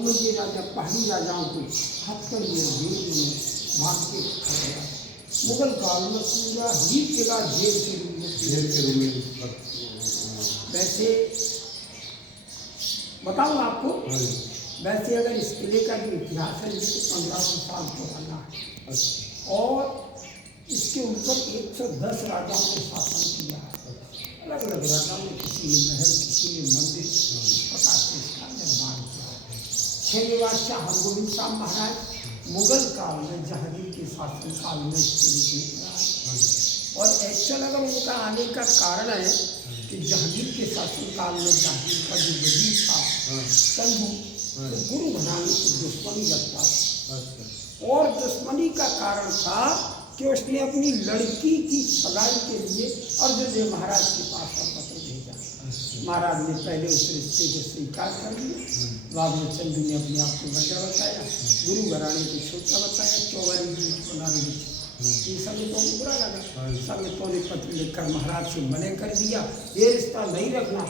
मुझे राजा पहाड़ी राजाओं को हथकड़ी में भाग के खा गया। मुगल काल में पूरा ही किला जेल के रूप में वैसे बताऊँ आपको। वैसे अगर इस किले का जो इतिहास है ये 1500 साल पुराना है और इसके ऊपर 110 राजाओं ने शासन किया है। अलग अलग राजाओं ने किसी ने महल, किसी ने मंदिर, इस प्रकार से इसका निर्माण किया है। छठवें बादशाह हरगोबिंद शाह महाराज मुगल काल में जहांगीर के शासन काल में इसके रूप में और एक्चुअल अगर उनका आने का कारण है कि जहांगीर के शासन काल में जहांगीर का जो वजीर था संधू गुरु घराने से दुश्मनी रखता था और दुश्मनी का कारण था कि उसने अपनी लड़की की सगाई के लिए अर्जुन देव महाराज के पास पत्र भेजा। महाराज ने पहले उस रिश्ते को स्वीकार कर लिया। बाद में चंदू ने अपने आप को बड़ा बताया, गुरु घराने को छोटा बताया, चौबारी जी बनाने ये संगतों को बुरा लगा। संगतों ने पत्र लिखकर महाराज से मना कर दिया, ये रिश्ता नहीं रखना।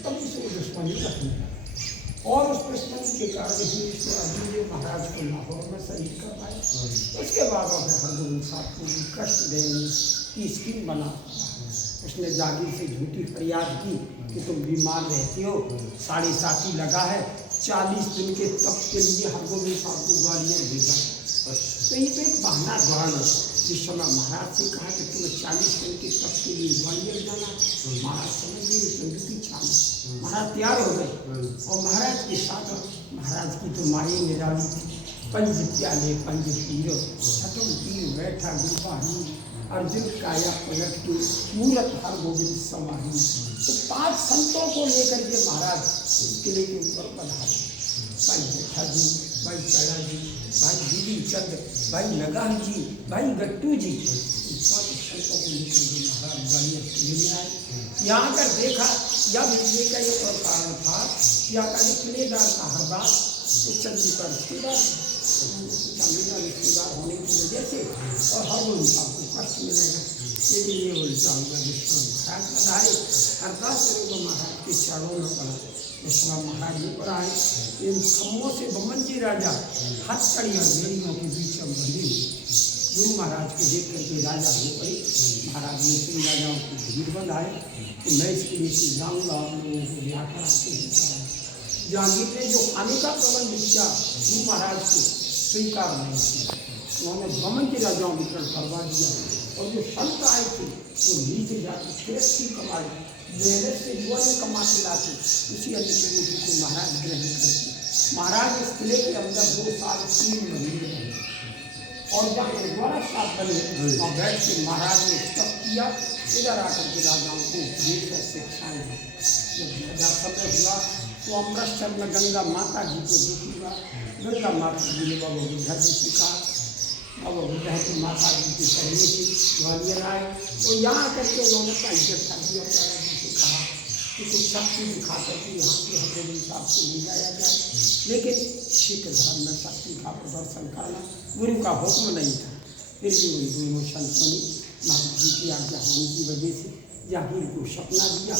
तब उसको दुश्मनी रखने और उस दुश्मनी के कारण ही अर्जुन देव महाराज को लाहौर में शहीद करवाया। उसके बाद हरगोबिंद शाह को कष्ट देने की स्कीम बना। उसने जागीर से झूठी फरियाद की कि तुम बीमार रहती हो, 7.5 लगा है, 40 दिन के तप के लिए हरगोबिंद शाह को ग्वालियर भेजा। तो ये तो एक बहाना गौर है। जिस समय महाराज से कहा कि तुम्हें 40 दिन के तप के लिए ग्वालियर जाना, महाराज समझ गए चंदू की छाल। महाराज तैयार हो गए और महाराज के साथ महाराज की तो माई निराली थी। पंज प्याले पंज पीर छठम पीर बैठा गुरबाही, अर्जुन काया पलट के मूरत हरगोबिंद समाही। तो 5 संतों को लेकर के महाराज किले के ऊपर पधारे। भाई जेठा जी, भाई चढ़ा जी, भाई दीदी चंद, भाई नगाह जी, भाई गट्टू जी, 5 संतों को लेकर के महाराज ग्वालियर किले में आए। यहाँ कर देखा या भेजने का ये कारण था, यहाँ का जो किलेदार था हरदास, तो चंदू का रिश्तेदार होने की वजह से और हरगोबिंद साहब को कष्ट मिलेगा, लेकिन ये उल्टा होगा। महाराज पधारे, हरदास महाराज के चरणों में पड़ा। इसमें महाराज जी पर आए, इन खम्भों से बमनजी राजा हथकड़ी और बेड़ियों के बीच में बंधे हुए। गुरु महाराज को देख करके राजा हो पड़े। महाराज ने श्री राजाओं को भीड़ बनाए कि मैं इसके नीचे जाऊँगा, आप लोगों को ब्याह कराते हैं। जहांगीर ने जो आने का प्रबंध किया गुरु महाराज को स्वीकार नहीं किया। उन्होंने बमनजी राजाओं की तरफ करवा दिया और जो संत आए थे वो नीचे जाकर कृषि कमाए, मेहनत से युवा ने कमा के लाते, उसी अन्न की रोटी को महाराज ग्रहण करते। महाराज इस किले के अंदर 2 साल 3 महीने रहे और जहाँ गुरुद्वारा साहब बने और बैठ के महाराज ने तप किया। इधर आकर के राजाओं को उपदेश और शिक्षाएँ दी। जब राजा समय हुआ तो अमृतसर में गंगा माता जी को देखूंगा। गंगा माता जी ने बाबा बुद्धा जी से कहा, बाबा बुद्धा की माता जी के कहने से ग्वालियर आए और यहाँ करके उन्होंने इज्जत कर दिया। से कहा कि कुछ शक्ति दिखा करके यहाँ से हरगोबिंद साहब को ले जाया जाए, लेकिन सिख धर्म में शक्ति का प्रदर्शन करना गुरु का हुक्म नहीं था। फिर भी उन दोनों संतों ने माता जी की आज्ञा होने की वजह से जहांगीर को सपना दिया।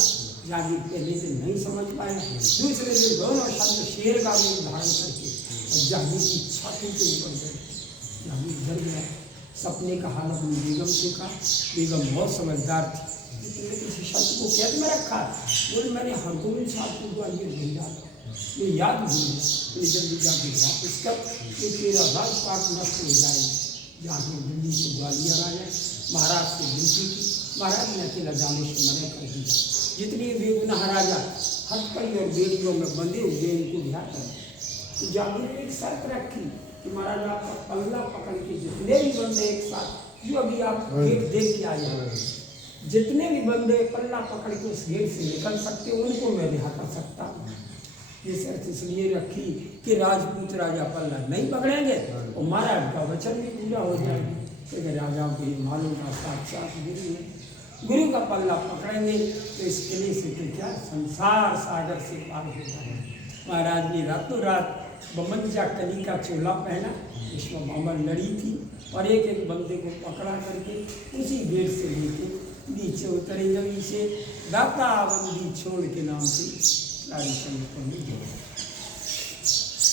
जहांगीर पहले दिन नहीं समझ पाया, दूसरे दिन दोनों संत शेर का रूप धारण करके और जहांगीर की छाती के ऊपर गए। जहांगीर डर गया। सपने का हाल अपनी बेगम से कहा। बेगम बहुत समझदार थी, लेकिन किसी शब्द को कैद में रखा। बोले मैंने हरगोबिंद साहब को ग्वालियर भेजा, ये याद भूल गया, तो जल्दी जाके वापस कर, ये तेरा राजपाट नष्ट हो जाए। जहांगीर दिल्ली से ग्वालियर आ जाए। महाराज से विनती की, महाराज ने अकेला जाने से मना कर दिया। जितने बेगुनाह राजा हथकड़ी और बेड़ियों में बंधे हुए इनको ब्याह करें। तो जहांगीर ने एक शर्त रखी कि महाराज आपका पल्ला पकड़ के जितने भी बंदे एक साथ, जो अभी आप गेट देख के आए हैं, जितने भी बंदे पल्ला पकड़ के उस गेट से निकल सकते उनको मैं रिहा कर सकता हूँ। ये शर्त इसलिए रखी कि राजपूत राजा पल्ला नहीं पकड़ेंगे और महाराज का वचन भी पूरा हो जाएगा। क्योंकि राजाओं को मालूम का साक्षात गुरु है, गुरु का पल्ला पकड़ेंगे तो इस किले से तो क्या संसार सागर से पार हो जाएगा। महाराज ने रातों रात बमंजा कली का चोला पहना, इसमें मामल लड़ी थी और एक एक बंदे को पकड़ा करके उसी गेट से लेके नीचे उतरे जमीन से दाता बंदी छोड़ के नाम से सारी संगतों में जोड़ा।